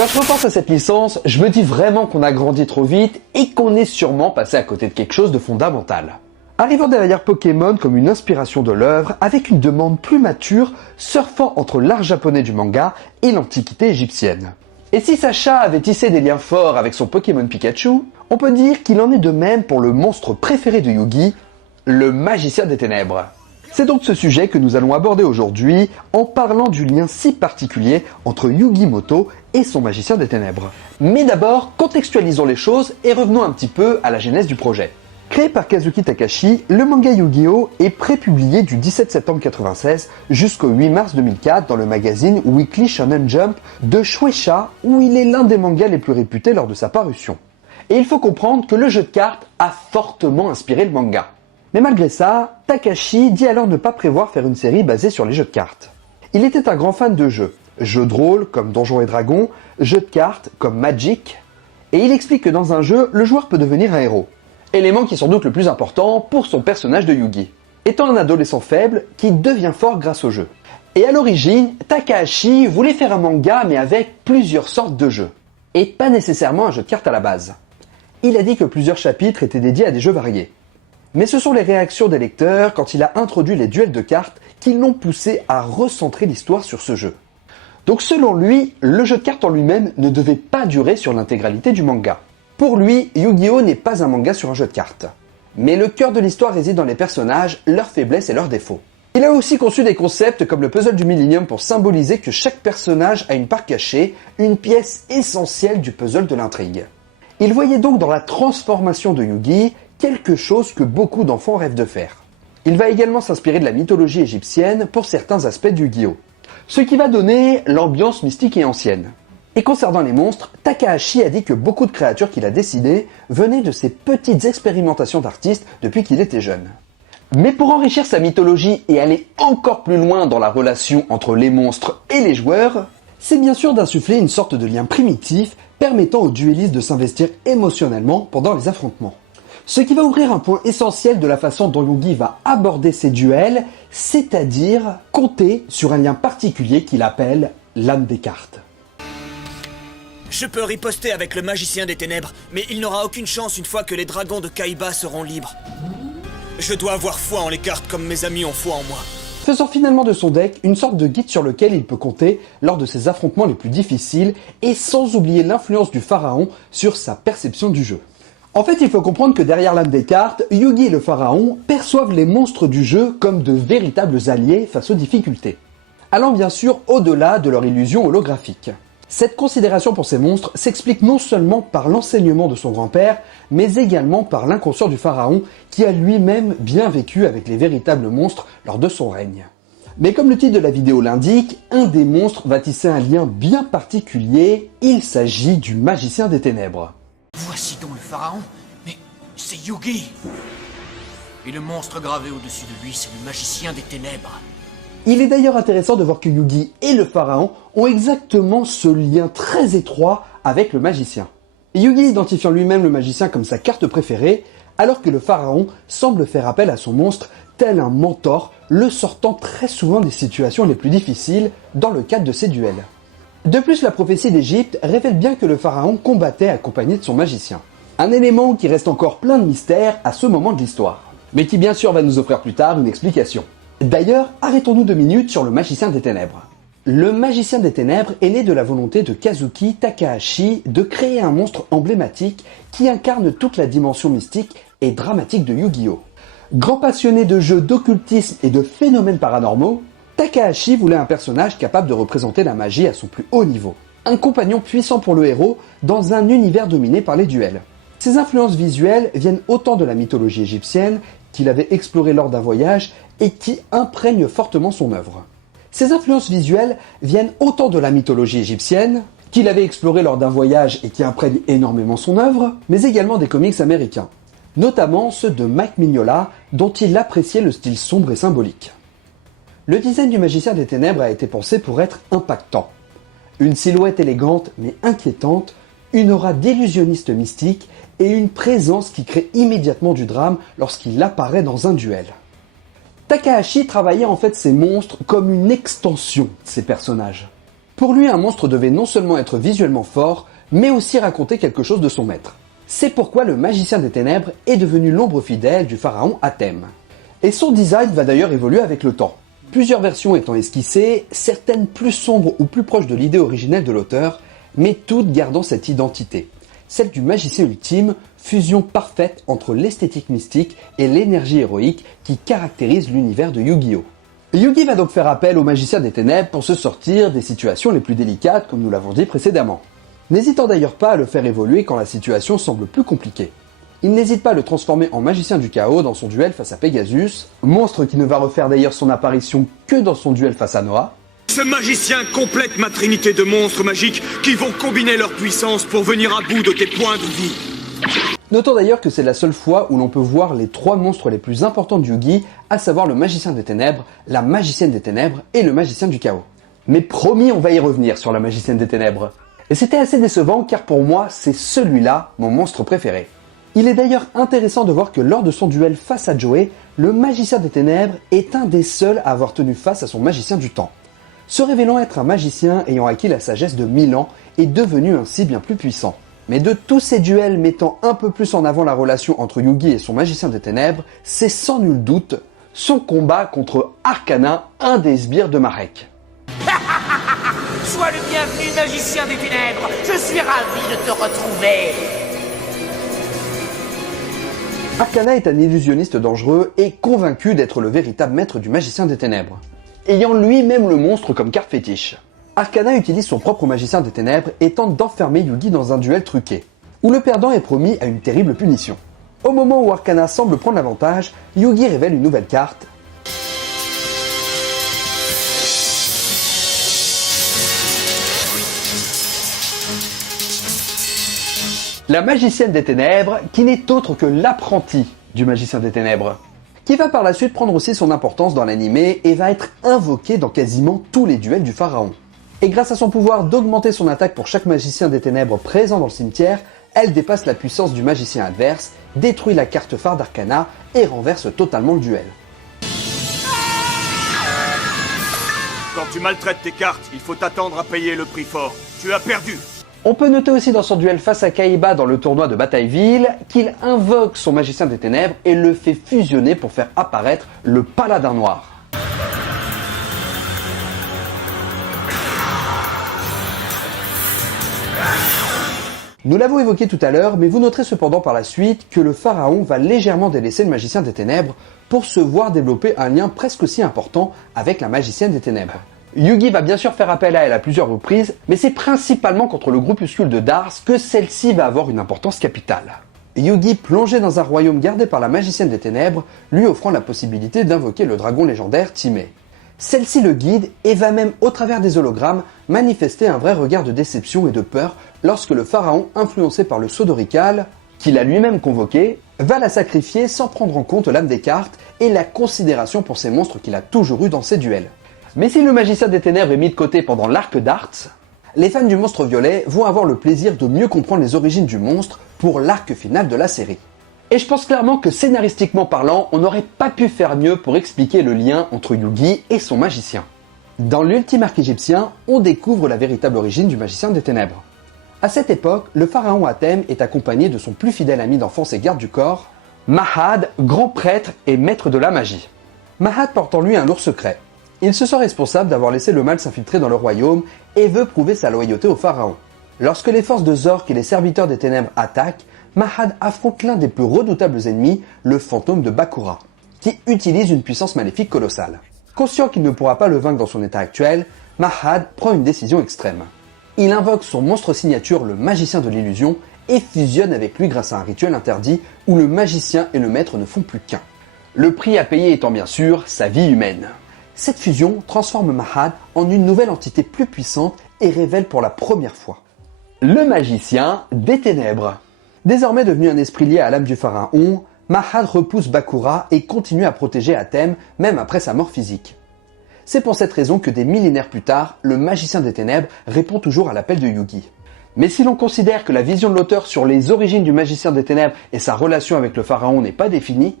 Quand je repense à cette licence, je me dis vraiment qu'on a grandi trop vite et qu'on est sûrement passé à côté de quelque chose de fondamental. Arrivant derrière Pokémon comme une inspiration de l'œuvre, avec une demande plus mature, surfant entre l'art japonais du manga et l'antiquité égyptienne. Et si Sacha avait tissé des liens forts avec son Pokémon Pikachu, on peut dire qu'il en est de même pour le monstre préféré de Yugi, le magicien des ténèbres. C'est donc ce sujet que nous allons aborder aujourd'hui en parlant du lien si particulier entre Yugi Moto et son magicien des ténèbres. Mais d'abord, contextualisons les choses et revenons un petit peu à la genèse du projet. Créé par Kazuki Takashi, le manga Yu-Gi-Oh! Est prépublié du 17 septembre 1996 jusqu'au 8 mars 2004 dans le magazine Weekly Shonen Jump de Shueisha, où il est l'un des mangas les plus réputés lors de sa parution. Et il faut comprendre que le jeu de cartes a fortement inspiré le manga. Mais malgré ça, Takashi dit alors ne pas prévoir faire une série basée sur les jeux de cartes. Il était un grand fan de jeux de rôle comme Donjons et Dragons, jeux de cartes comme Magic, et il explique que dans un jeu, le joueur peut devenir un héros. Élément qui est sans doute le plus important pour son personnage de Yugi, étant un adolescent faible qui devient fort grâce au jeu. Et à l'origine, Takahashi voulait faire un manga mais avec plusieurs sortes de jeux, et pas nécessairement un jeu de cartes à la base. Il a dit que plusieurs chapitres étaient dédiés à des jeux variés. Mais ce sont les réactions des lecteurs quand il a introduit les duels de cartes qui l'ont poussé à recentrer l'histoire sur ce jeu. Donc selon lui, le jeu de cartes en lui-même ne devait pas durer sur l'intégralité du manga. Pour lui, Yu-Gi-Oh! N'est pas un manga sur un jeu de cartes. Mais le cœur de l'histoire réside dans les personnages, leurs faiblesses et leurs défauts. Il a aussi conçu des concepts comme le puzzle du Millennium pour symboliser que chaque personnage a une part cachée, une pièce essentielle du puzzle de l'intrigue. Il voyait donc dans la transformation de Yugi quelque chose que beaucoup d'enfants rêvent de faire. Il va également s'inspirer de la mythologie égyptienne pour certains aspects de Yu-Gi-Oh! Ce qui va donner l'ambiance mystique et ancienne. Et concernant les monstres, Takahashi a dit que beaucoup de créatures qu'il a dessinées venaient de ses petites expérimentations d'artiste depuis qu'il était jeune. Mais pour enrichir sa mythologie et aller encore plus loin dans la relation entre les monstres et les joueurs, c'est bien sûr d'insuffler une sorte de lien primitif permettant aux duellistes de s'investir émotionnellement pendant les affrontements. Ce qui va ouvrir un point essentiel de la façon dont Yugi va aborder ses duels, c'est-à-dire compter sur un lien particulier qu'il appelle l'âme des cartes. Je peux riposter avec le magicien des ténèbres, mais il n'aura aucune chance une fois que les dragons de Kaiba seront libres. Je dois avoir foi en les cartes comme mes amis ont foi en moi. Faisant finalement de son deck une sorte de guide sur lequel il peut compter lors de ses affrontements les plus difficiles et sans oublier l'influence du pharaon sur sa perception du jeu. En fait, il faut comprendre que derrière l'âme des cartes, Yugi et le pharaon perçoivent les monstres du jeu comme de véritables alliés face aux difficultés, allant bien sûr au-delà de leur illusion holographique. Cette considération pour ces monstres s'explique non seulement par l'enseignement de son grand-père, mais également par l'inconscient du pharaon qui a lui-même bien vécu avec les véritables monstres lors de son règne. Mais comme le titre de la vidéo l'indique, un des monstres va tisser un lien bien particulier, il s'agit du magicien des ténèbres. Voici donc le pharaon, mais c'est Yugi. Et le monstre gravé au-dessus de lui, c'est le magicien des ténèbres. Il est d'ailleurs intéressant de voir que Yugi et le pharaon ont exactement ce lien très étroit avec le magicien. Yugi identifiant lui-même le magicien comme sa carte préférée, alors que le pharaon semble faire appel à son monstre tel un mentor, le sortant très souvent des situations les plus difficiles dans le cadre de ses duels. De plus, la prophétie d'Égypte révèle bien que le pharaon combattait accompagné de son magicien. Un élément qui reste encore plein de mystères à ce moment de l'histoire, mais qui bien sûr va nous offrir plus tard une explication. D'ailleurs, arrêtons-nous 2 minutes sur le magicien des ténèbres. Le magicien des ténèbres est né de la volonté de Kazuki Takahashi de créer un monstre emblématique qui incarne toute la dimension mystique et dramatique de Yu-Gi-Oh! Grand passionné de jeux d'occultisme et de phénomènes paranormaux, Takahashi voulait un personnage capable de représenter la magie à son plus haut niveau. Un compagnon puissant pour le héros dans un univers dominé par les duels. Ses influences visuelles viennent autant de la mythologie égyptienne qu'il avait explorée lors d'un voyage et qui imprègnent fortement son œuvre. Ces influences visuelles viennent autant de la mythologie égyptienne qu'il avait explorée lors d'un voyage et qui imprègnent énormément son œuvre, mais également des comics américains, notamment ceux de Mike Mignola dont il appréciait le style sombre et symbolique. Le design du magicien des ténèbres a été pensé pour être impactant. Une silhouette élégante mais inquiétante, une aura d'illusionniste mystique et une présence qui crée immédiatement du drame lorsqu'il apparaît dans un duel. Takahashi travaillait en fait ces monstres comme une extension de ses personnages. Pour lui, un monstre devait non seulement être visuellement fort, mais aussi raconter quelque chose de son maître. C'est pourquoi le magicien des ténèbres est devenu l'ombre fidèle du pharaon Athème. Et son design va d'ailleurs évoluer avec le temps. Plusieurs versions étant esquissées, certaines plus sombres ou plus proches de l'idée originelle de l'auteur, mais toutes gardant cette identité. Celle du magicien ultime, fusion parfaite entre l'esthétique mystique et l'énergie héroïque qui caractérise l'univers de Yu-Gi-Oh! Yugi va donc faire appel au magicien des ténèbres pour se sortir des situations les plus délicates, comme nous l'avons dit précédemment. N'hésitant d'ailleurs pas à le faire évoluer quand la situation semble plus compliquée. Il n'hésite pas à le transformer en magicien du chaos dans son duel face à Pegasus, monstre qui ne va refaire d'ailleurs son apparition que dans son duel face à Noah. Ce magicien complète ma trinité de monstres magiques qui vont combiner leur puissance pour venir à bout de tes points de vie. Notons d'ailleurs que c'est la seule fois où l'on peut voir les trois monstres les plus importants de Yugi, à savoir le magicien des ténèbres, la magicienne des ténèbres et le magicien du chaos. Mais promis, on va y revenir sur la magicienne des ténèbres. Et c'était assez décevant car pour moi, c'est celui-là mon monstre préféré. Il est d'ailleurs intéressant de voir que lors de son duel face à Joey, le magicien des ténèbres est un des seuls à avoir tenu face à son magicien du temps. Se révélant être un magicien ayant acquis la sagesse de 1000 ans et devenu ainsi bien plus puissant. Mais de tous ces duels mettant un peu plus en avant la relation entre Yugi et son magicien des ténèbres, c'est sans nul doute son combat contre Arcana, un des sbires de Marek. Sois le bienvenu, magicien des ténèbres. Je suis ravi de te retrouver. Arcana est un illusionniste dangereux et convaincu d'être le véritable maître du magicien des ténèbres, ayant lui-même le monstre comme carte fétiche. Arcana utilise son propre magicien des ténèbres et tente d'enfermer Yugi dans un duel truqué, où le perdant est promis à une terrible punition. Au moment où Arcana semble prendre l'avantage, Yugi révèle une nouvelle carte. La magicienne des ténèbres, qui n'est autre que l'apprenti du magicien des ténèbres, qui va par la suite prendre aussi son importance dans l'animé et va être invoquée dans quasiment tous les duels du pharaon. Et grâce à son pouvoir d'augmenter son attaque pour chaque magicien des ténèbres présent dans le cimetière, elle dépasse la puissance du magicien adverse, détruit la carte phare d'Arcana et renverse totalement le duel. Quand tu maltraites tes cartes, il faut t'attendre à payer le prix fort. Tu as perdu. On peut noter aussi dans son duel face à Kaiba dans le tournoi de Batailleville qu'il invoque son magicien des ténèbres et le fait fusionner pour faire apparaître le paladin noir. Nous l'avons évoqué tout à l'heure, mais vous noterez cependant par la suite que le pharaon va légèrement délaisser le magicien des ténèbres pour se voir développer un lien presque aussi important avec la magicienne des ténèbres. Yugi va bien sûr faire appel à elle à plusieurs reprises, mais c'est principalement contre le groupuscule de Dars que celle-ci va avoir une importance capitale. Yugi, plongé dans un royaume gardé par la magicienne des ténèbres, lui offrant la possibilité d'invoquer le dragon légendaire Timé. Celle-ci le guide et va même, au travers des hologrammes, manifester un vrai regard de déception et de peur lorsque le pharaon, influencé par le Sodorical, qu'il a lui-même convoqué, va la sacrifier sans prendre en compte l'âme des cartes et la considération pour ces monstres qu'il a toujours eu dans ses duels. Mais si le magicien des ténèbres est mis de côté pendant l'arc d'Arts, les fans du monstre violet vont avoir le plaisir de mieux comprendre les origines du monstre pour l'arc final de la série. Et je pense clairement que scénaristiquement parlant, on n'aurait pas pu faire mieux pour expliquer le lien entre Yugi et son magicien. Dans l'ultime arc égyptien, on découvre la véritable origine du magicien des ténèbres. À cette époque, le pharaon Athème est accompagné de son plus fidèle ami d'enfance et garde du corps, Mahad, grand prêtre et maître de la magie. Mahad porte en lui un lourd secret. Il se sent responsable d'avoir laissé le mal s'infiltrer dans le royaume et veut prouver sa loyauté au pharaon. Lorsque les forces de Zork et les serviteurs des ténèbres attaquent, Mahad affronte l'un des plus redoutables ennemis, le fantôme de Bakura, qui utilise une puissance maléfique colossale. Conscient qu'il ne pourra pas le vaincre dans son état actuel, Mahad prend une décision extrême. Il invoque son monstre signature, le magicien de l'illusion, et fusionne avec lui grâce à un rituel interdit où le magicien et le maître ne font plus qu'un. Le prix à payer étant bien sûr sa vie humaine. Cette fusion transforme Mahad en une nouvelle entité plus puissante et révèle pour la première fois le magicien des ténèbres. Désormais devenu un esprit lié à l'âme du pharaon, Mahad repousse Bakura et continue à protéger Athème même après sa mort physique. C'est pour cette raison que des millénaires plus tard, le magicien des ténèbres répond toujours à l'appel de Yugi. Mais si l'on considère que la vision de l'auteur sur les origines du magicien des ténèbres et sa relation avec le pharaon n'est pas définie,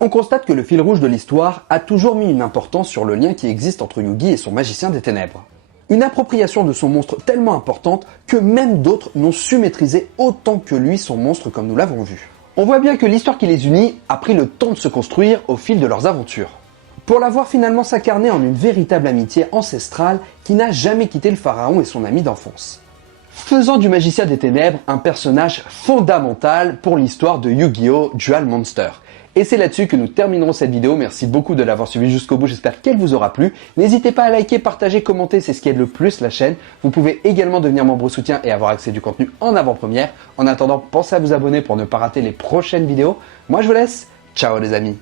on constate que le fil rouge de l'histoire a toujours mis une importance sur le lien qui existe entre Yugi et son magicien des ténèbres. Une appropriation de son monstre tellement importante que même d'autres n'ont su maîtriser autant que lui son monstre comme nous l'avons vu. On voit bien que l'histoire qui les unit a pris le temps de se construire au fil de leurs aventures. Pour la voir finalement s'incarner en une véritable amitié ancestrale qui n'a jamais quitté le pharaon et son ami d'enfance. Faisant du magicien des ténèbres un personnage fondamental pour l'histoire de Yu-Gi-Oh! Dual Monster. Et c'est là-dessus que nous terminerons cette vidéo. Merci beaucoup de l'avoir suivi jusqu'au bout, j'espère qu'elle vous aura plu. N'hésitez pas à liker, partager, commenter, c'est ce qui aide le plus la chaîne. Vous pouvez également devenir membre soutien et avoir accès du contenu en avant-première. En attendant, pensez à vous abonner pour ne pas rater les prochaines vidéos. Moi je vous laisse, ciao les amis.